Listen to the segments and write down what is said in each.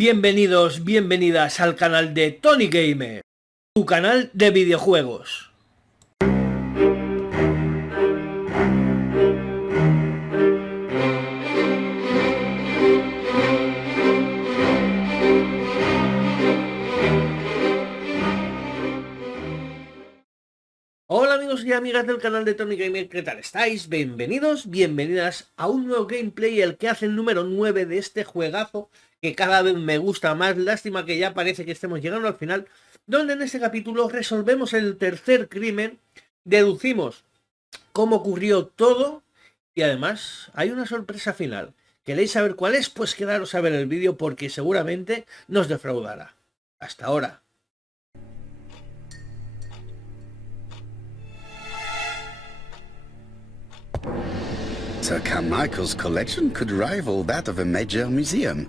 Bienvenidos, bienvenidas al canal de Tony Gamer, tu canal de videojuegos. Hola amigos y amigas del canal de Tony Gamer, ¿qué tal estáis? Bienvenidos, bienvenidas a un nuevo gameplay, el que hace el número 9 de este juegazo, que cada vez me gusta más. Lástima que ya parece que estemos llegando al final, donde en este capítulo resolvemos el tercer crimen, deducimos cómo ocurrió todo y además hay una sorpresa final. ¿Queréis saber cuál es? Pues quedaros a ver el vídeo porque seguramente nos defraudará. Hasta ahora. Sir Carmichael's collection could rival that of a major museum.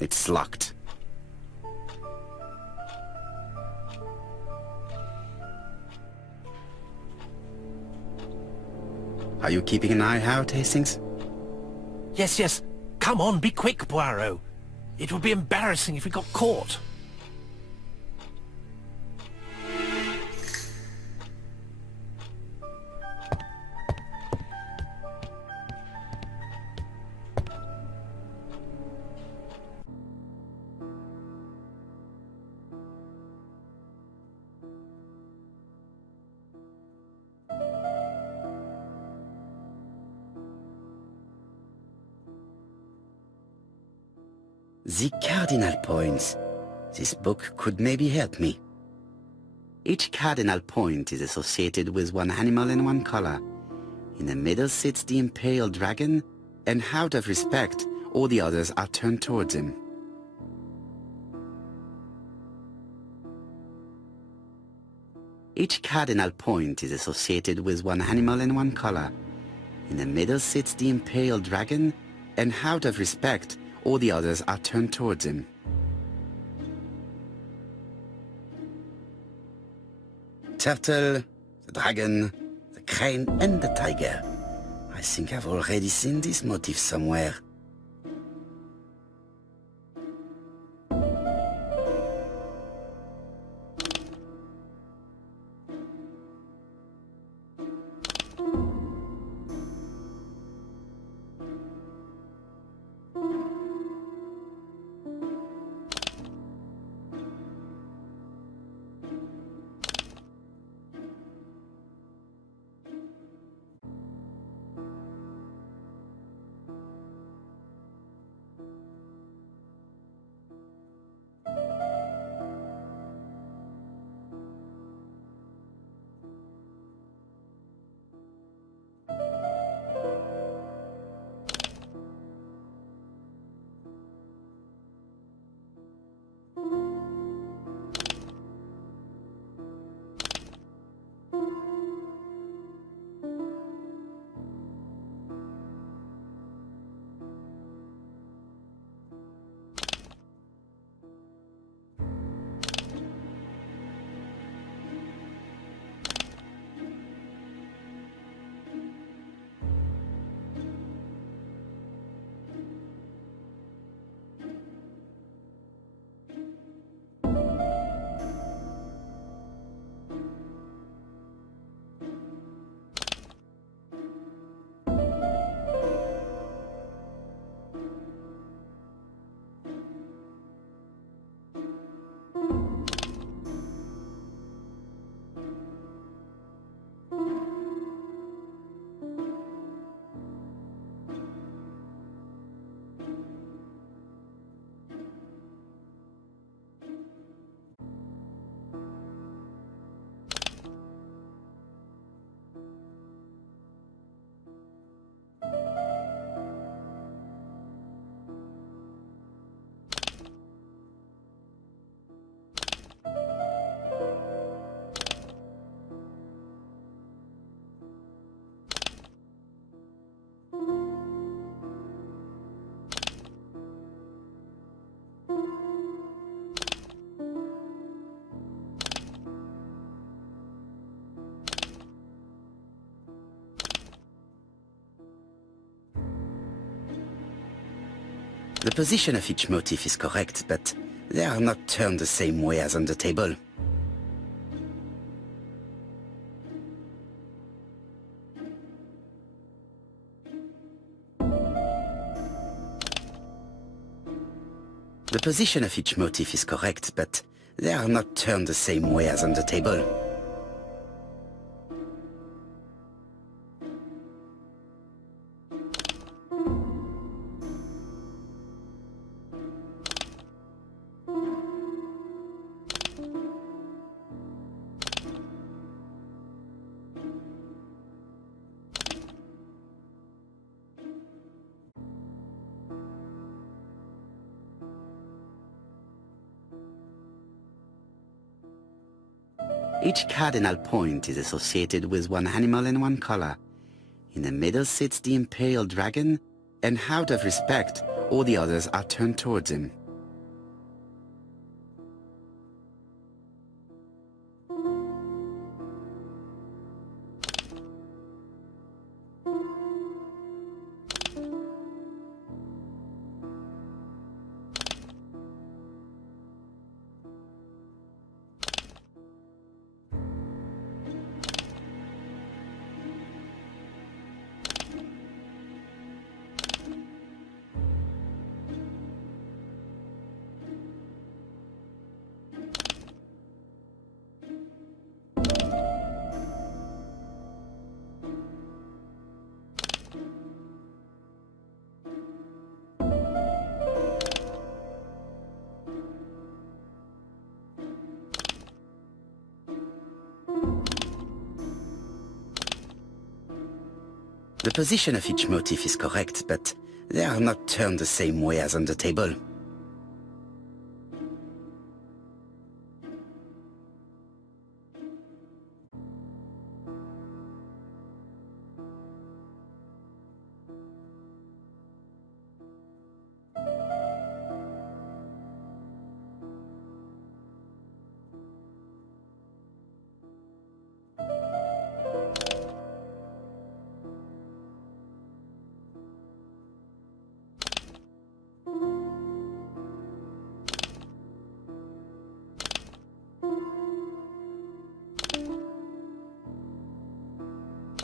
It's locked. Are you keeping an eye out, Hastings? Yes. Come on, be quick, Poirot. It would be embarrassing if we got caught. The cardinal points. This book could maybe help me. Each cardinal point is associated with one animal and one color. In the middle sits the imperial dragon, and out of respect, all the others are turned towards him. Each cardinal point is associated with one animal and one color. In the middle sits the imperial dragon, and out of respect, all the others are turned towards him. Turtle, the dragon, the crane and the tiger. I think I've already seen this motif somewhere. The position of each motif is correct, but they are not turned the same way as on the table. The position of each motif is correct, but they are not turned the same way as on the table. Each cardinal point is associated with one animal and one color. In the middle sits the imperial dragon, and out of respect, all the others are turned towards him. The position of each motif is correct, but they are not turned the same way as on the table.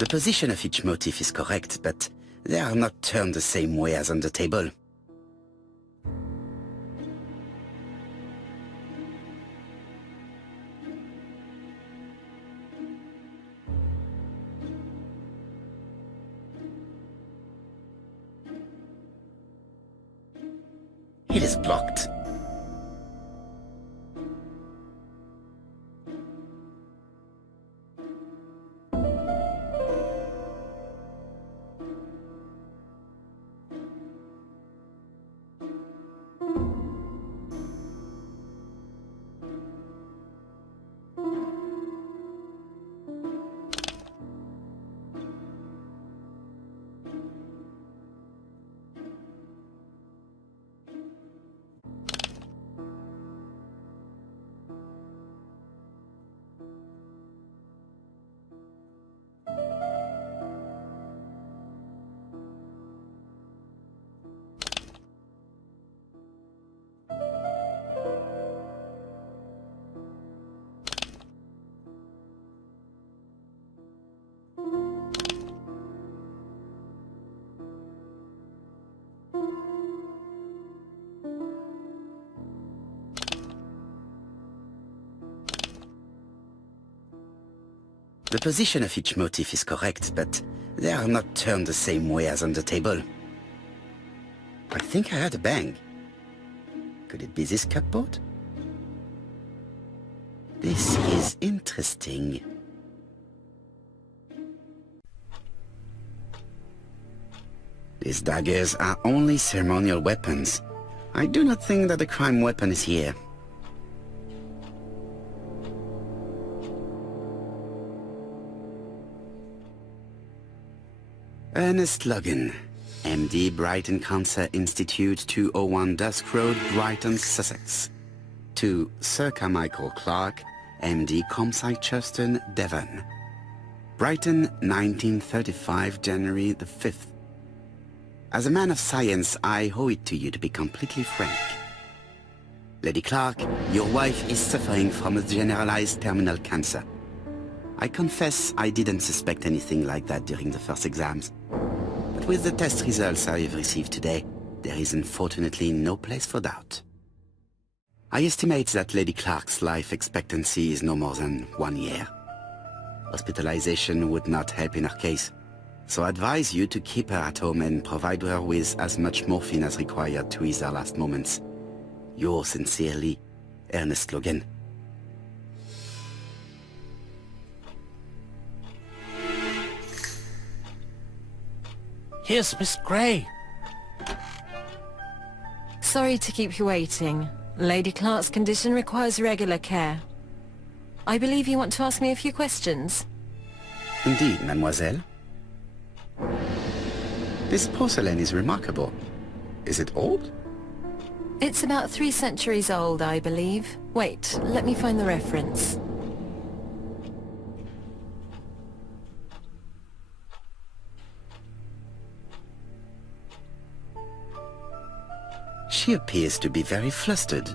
The position of each motif is correct, but they are not turned the same way as on the table. It is blocked. The position of each motif is correct, but they are not turned the same way as on the table. I think I heard a bang. Could it be this cupboard? This is interesting. These daggers are only ceremonial weapons. I do not think that the crime weapon is here. Ernest Logan, MD, Brighton Cancer Institute, 201 Dusk Road, Brighton, Sussex. To Sir Carmichael Clark, MD, Comsite Churstone, Devon. Brighton, 1935, January the 5th. As a man of science, I owe it to you to be completely frank. Lady Clark, your wife is suffering from a generalized terminal cancer. I confess I didn't suspect anything like that during the first exams. But with the test results I have received today, there is unfortunately no place for doubt. I estimate that Lady Clark's life expectancy is no more than 1 year. Hospitalization would not help in her case, so I advise you to keep her at home and provide her with as much morphine as required to ease her last moments. Yours sincerely, Ernest Logan. Here's Miss Gray. Sorry to keep you waiting. Lady Clark's condition requires regular care. I believe you want to ask me a few questions. Indeed, mademoiselle. This porcelain is remarkable. Is it old? It's about 3 centuries old, I believe. Wait, let me find the reference. She appears to be very flustered.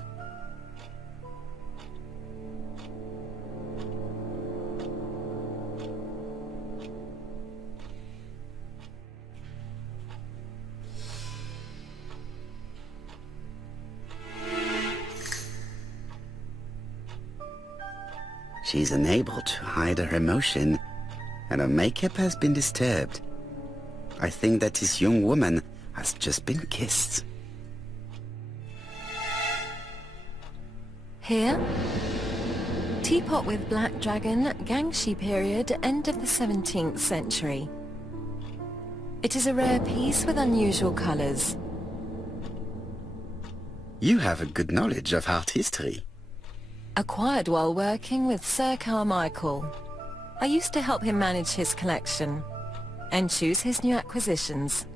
She's unable to hide her emotion, and her makeup has been disturbed. I think that this young woman has just been kissed. Here? Teapot with black dragon, Gangxi period, end of the 17th century. It is a rare piece with unusual colors. You have a good knowledge of art history. Acquired while working with Sir Carmichael. I used to help him manage his collection and choose his new acquisitions.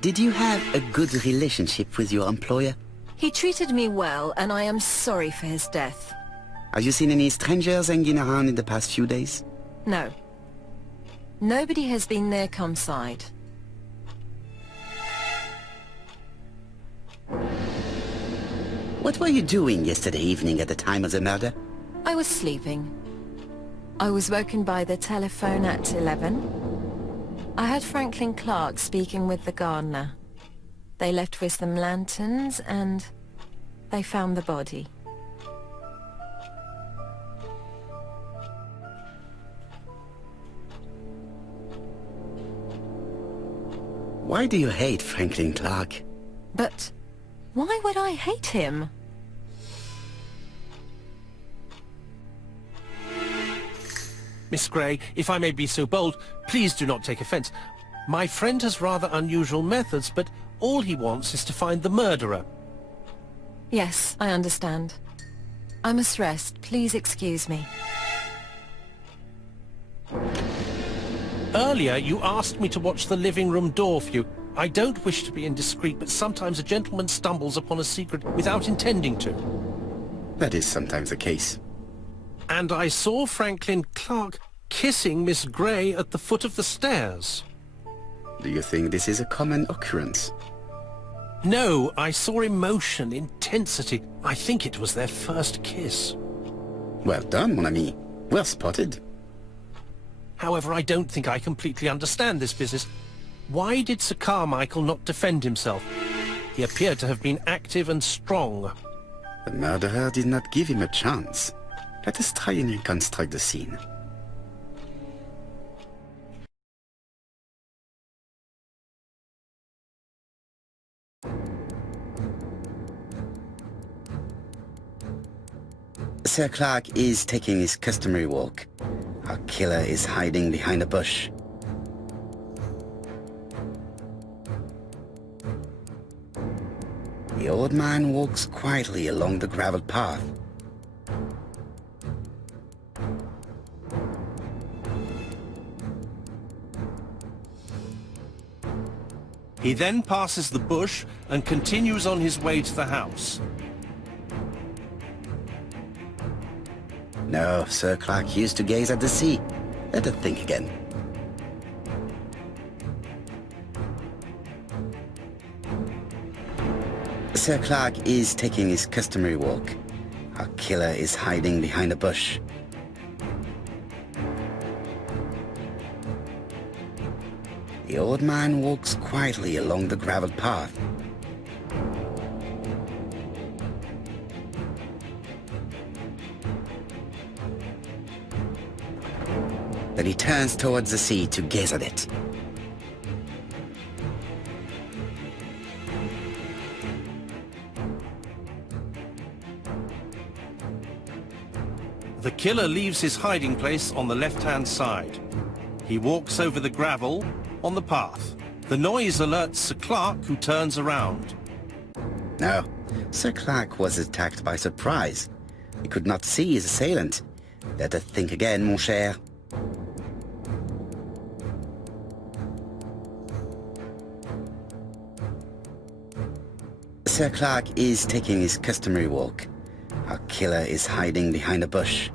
Did you have a good relationship with your employer? He treated me well, and I am sorry for his death. Have you seen any strangers hanging around in the past few days? No. Nobody has been near Comside. What were you doing yesterday evening at the time of the murder? I was sleeping. I was woken by the telephone at 11. I heard Franklin Clark speaking with the gardener. They left with some lanterns and they found the body. Why do you hate Franklin Clark? But why would I hate him? Miss Gray, if I may be so bold, please do not take offence. My friend has rather unusual methods, but all he wants is to find the murderer. Yes, I understand. I must rest. Please excuse me. Earlier, you asked me to watch the living room door for you. I don't wish to be indiscreet, but sometimes a gentleman stumbles upon a secret without intending to. That is sometimes the case. And I saw Franklin Clark kissing Miss Gray at the foot of the stairs. Do you think this is a common occurrence? No, I saw emotion, intensity. I think it was their first kiss. Well done, mon ami. Well spotted. However, I don't think I completely understand this business. Why did Sir Carmichael not defend himself? He appeared to have been active and strong. The murderer did not give him a chance. Let us try and reconstruct the scene. Sir Clark is taking his customary walk. Our killer is hiding behind a bush. The old man walks quietly along the gravel path. He then passes the bush and continues on his way to the house. No, Sir Clark used to gaze at the sea. Let her think again. Sir Clark is taking his customary walk. Our killer is hiding behind a bush. The old man walks quietly along the gravel path. Then he turns towards the sea to gaze at it. The killer leaves his hiding place on the left-hand side. He walks over the gravel on the path. The noise alerts Sir Clark, who turns around. No, Sir Clark was attacked by surprise. He could not see his assailant. Let us think again, mon cher. Sir Clark is taking his customary walk. Our killer is hiding behind a bush.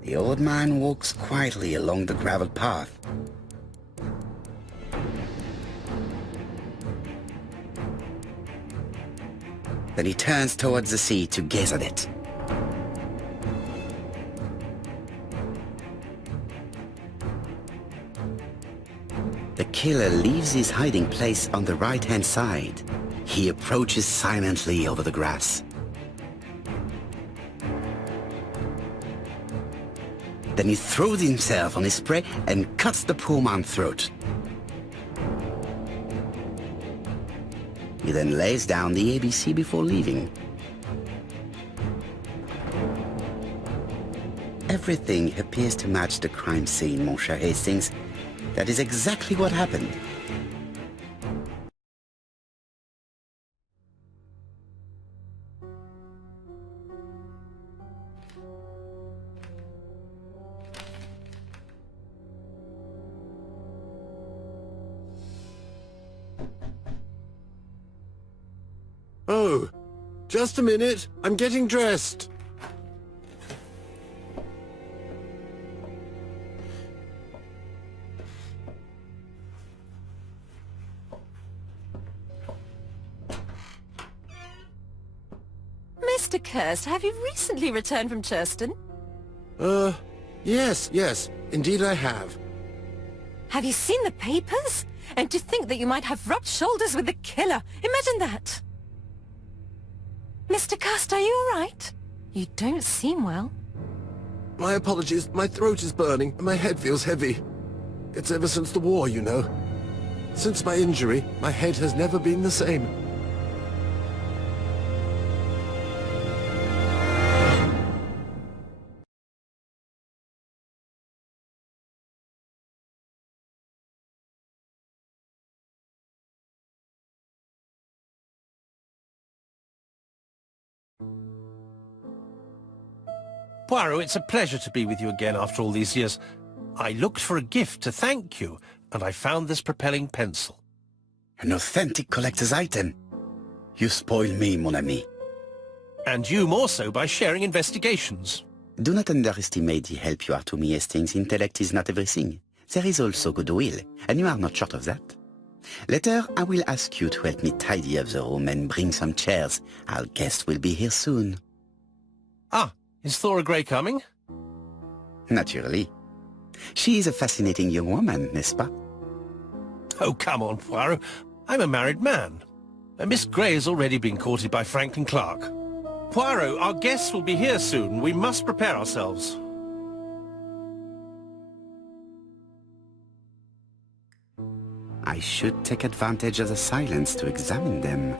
The old man walks quietly along the gravel path. Then he turns towards the sea to gaze at it. The killer leaves his hiding place on the right-hand side. He approaches silently over the grass. Then he throws himself on his prey and cuts the poor man's throat. He then lays down the ABC before leaving. Everything appears to match the crime scene, mon cher Hastings. That is exactly what happened. Oh, just a minute. I'm getting dressed. Mr. Kirst, have you recently returned from Churston? Yes. Indeed I have. Have you seen the papers? And to think that you might have rubbed shoulders with the killer. Imagine that. Mr. Kirst, are you all right? You don't seem well. My apologies. My throat is burning and my head feels heavy. It's ever since the war, you know. Since my injury, my head has never been the same. Poirot, it's a pleasure to be with you again after all these years. I looked for a gift to thank you, and I found this propelling pencil. An authentic collector's item. You spoil me, mon ami. And you more so by sharing investigations. Do not underestimate the help you are to me, Hastings. Intellect is not everything. There is also goodwill, and you are not short of that. Later, I will ask you to help me tidy up the room and bring some chairs. Our guest will be here soon. Ah, is Thora Grey coming? Naturally. She is a fascinating young woman, n'est-ce pas? Oh, come on, Poirot. I'm a married man. Miss Grey has already been courted by Franklin Clark. Poirot, our guests will be here soon. We must prepare ourselves. I should take advantage of the silence to examine them.